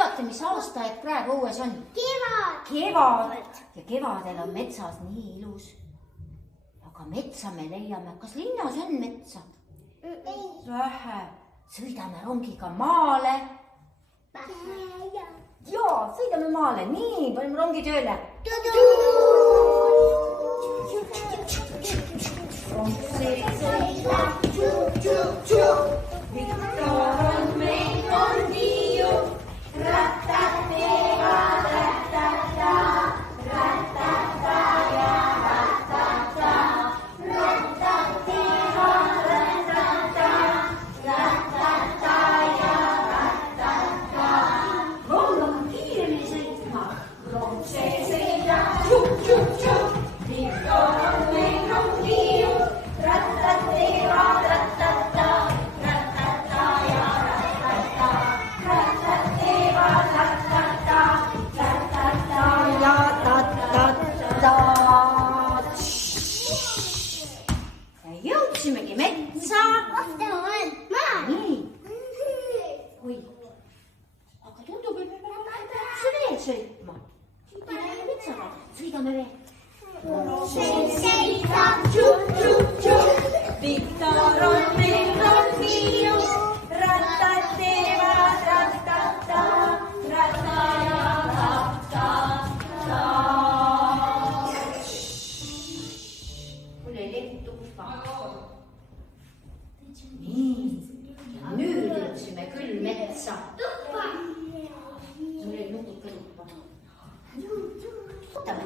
Teate, mis aastaeg praegu õues on? Kevad. Ja kevadel on metsas nii ilus. Aga metsa me leiame. Kas linnas on metsa? Vähe. Sõidame rongiga maale. Jaa, sõidame maale. Nii, paneme rongi tööle. Rong sõidab. Viktor on meil on viiu. Rattad teevad rattata, rattata ja rattata. Rattad teevad rattata, rattata ja rattata. Rong on kiiremini sõitma. Rong see sõidab. Tšup-tšup-tšup. Viktor on meil on viiu. Rattad teevad rattata, rattata ja rattata. Rattad teevad rattata, rattata ja rattata. Ja jõudsimegi metsa. Nii. Oi. Aga tundub, et me peame veel sõitma. Metsaga. Sõidame veel. Sõidab tšup-tšup-tšup. Viktor on meil on viiu. Rattad teevad rattata, ratta ja rattata. Mul ei lehti tuppa. Nii. Ja nüüd jõudsime küll metsa. Mul ei nutuke tuppa. Võtame.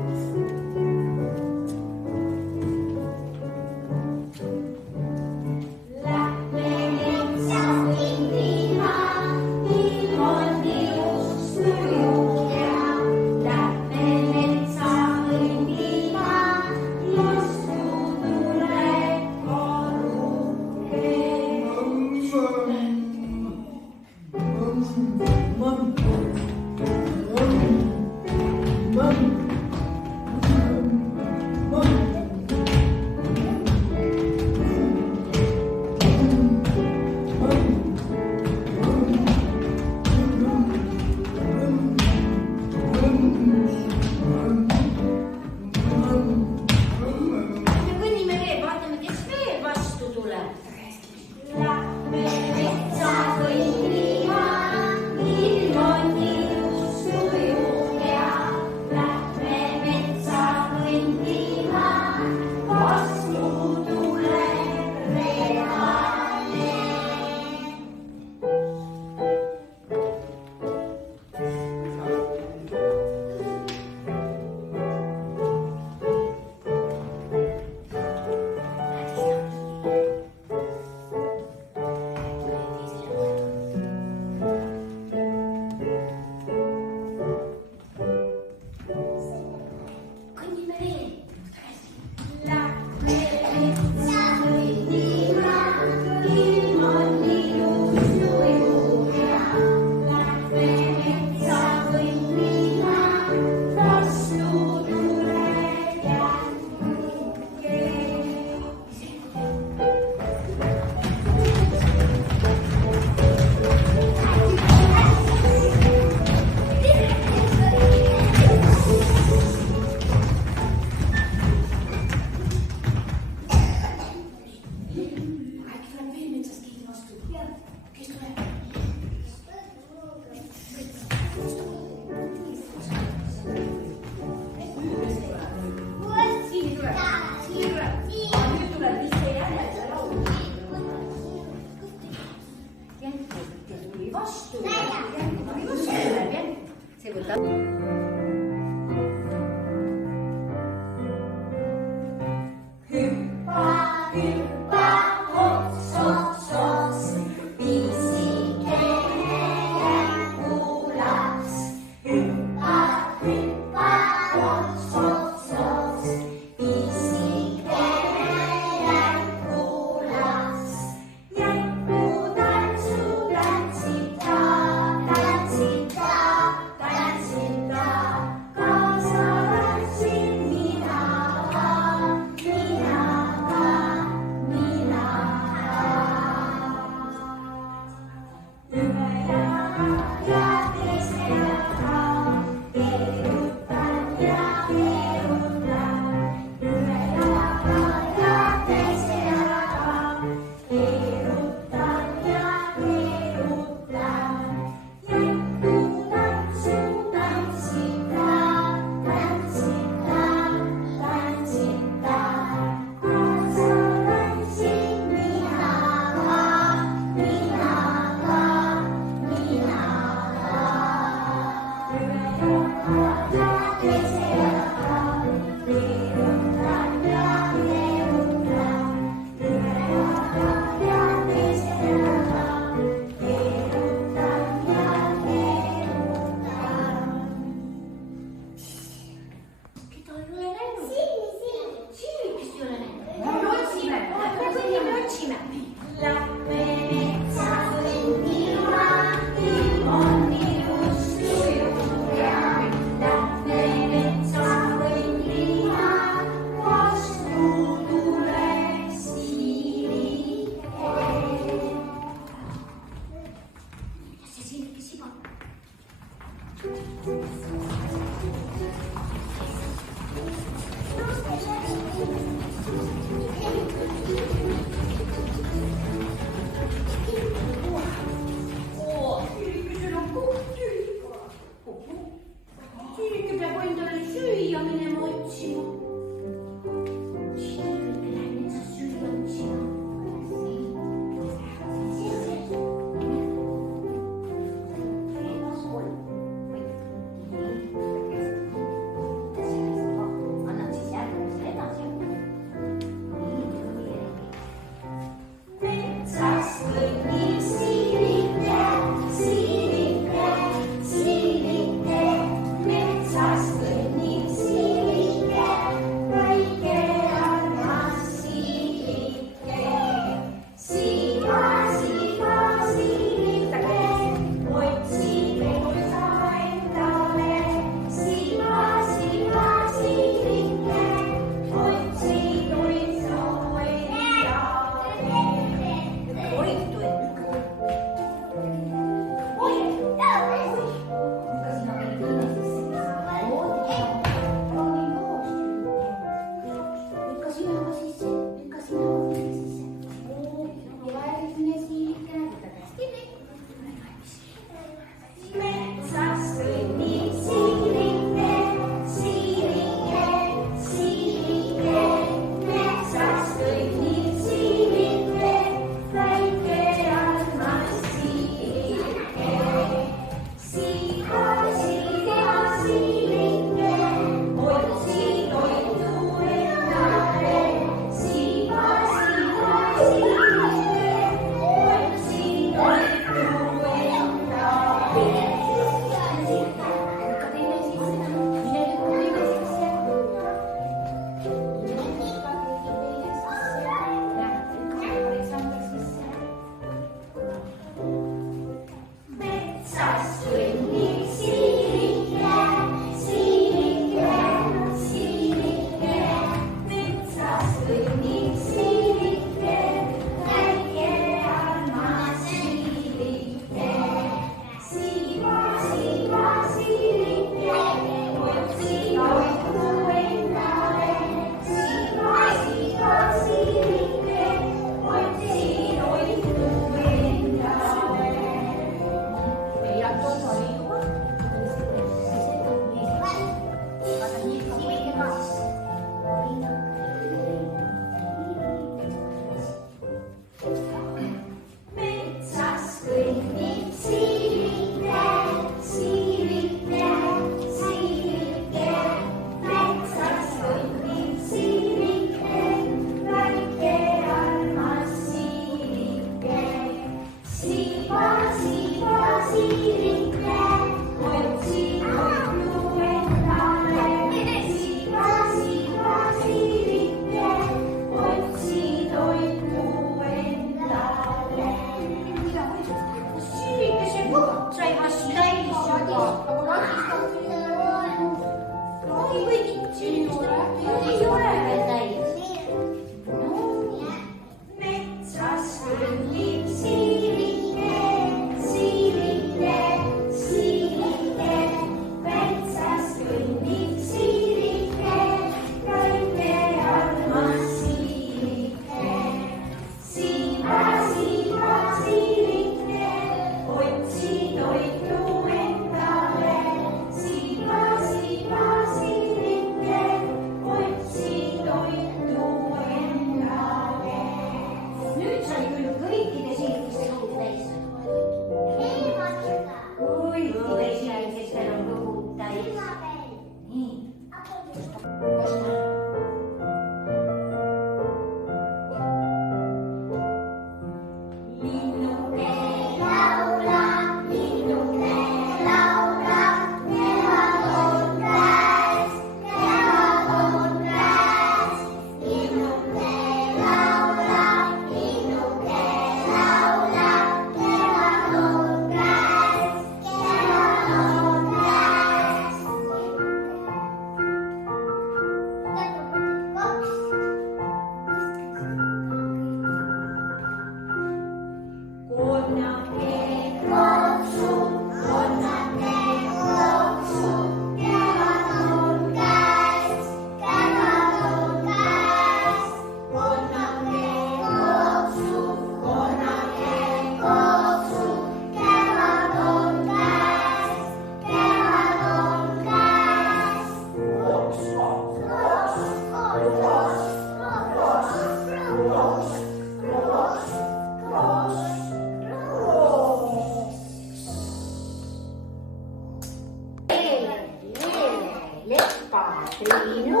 Triinu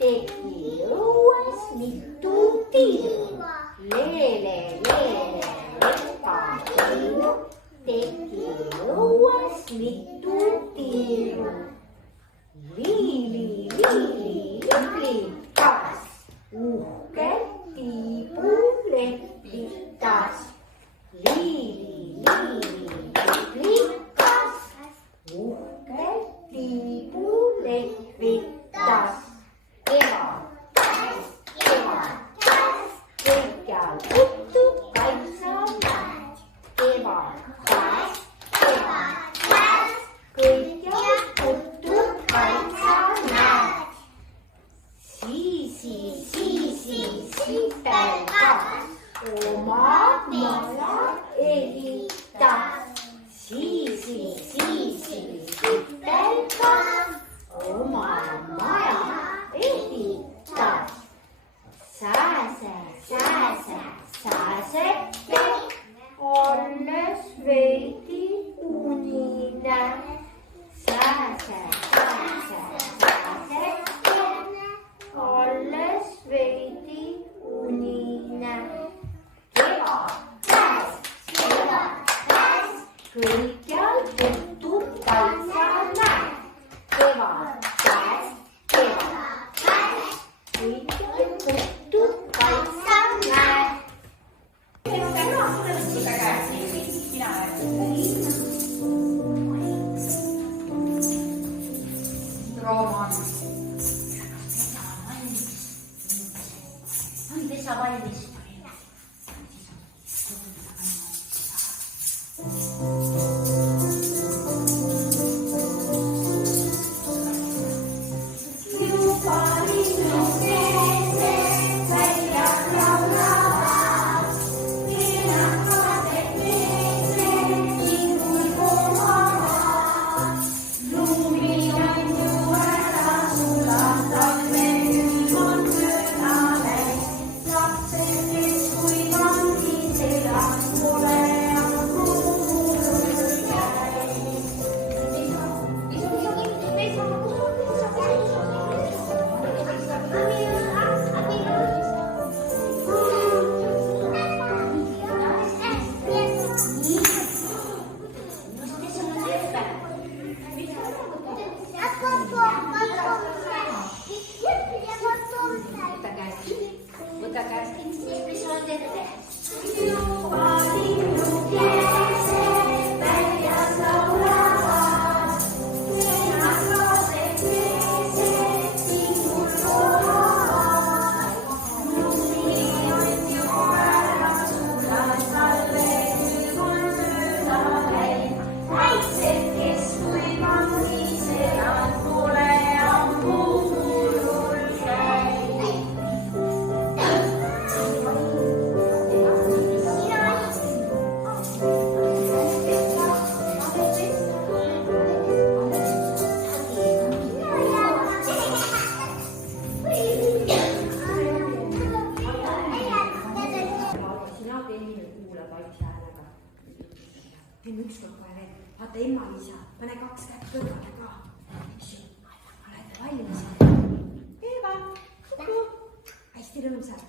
tegi õues mitu tiiru. Leele, lepa Triinu tegi õues mitu tiiru. Liili, liplikas, uhke tiibu lepitas. Liili, liplikas, uhke tiibu lepitas. Kevadas, kõikjal putukaid sa näed. Kevadas, kõikjal putukaid sa näed. Sipelgas oma maja ehitas. Sipelgas oma maja ehitas. Sääseke alles veidi unine. Sääseke alles veidi unine. Kevadas, kõikjal putukaid sa näed. Kevadas, kõikjal putukaid sa näed. Rooman. On pesa valmis. Võta käest kinni, mis on ette. Teeme ükskord kohe veel. Vaata ema-isa, pane 2 kätt kõrvale ka. Oled valmis? Eva, kuku. Hästi rõõmsad.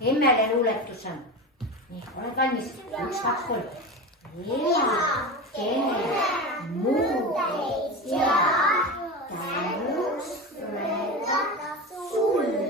emmele luuletuse. nii, oled valmis? 1, 2, 3. Emakene muudes ja tänuks öelda sulle.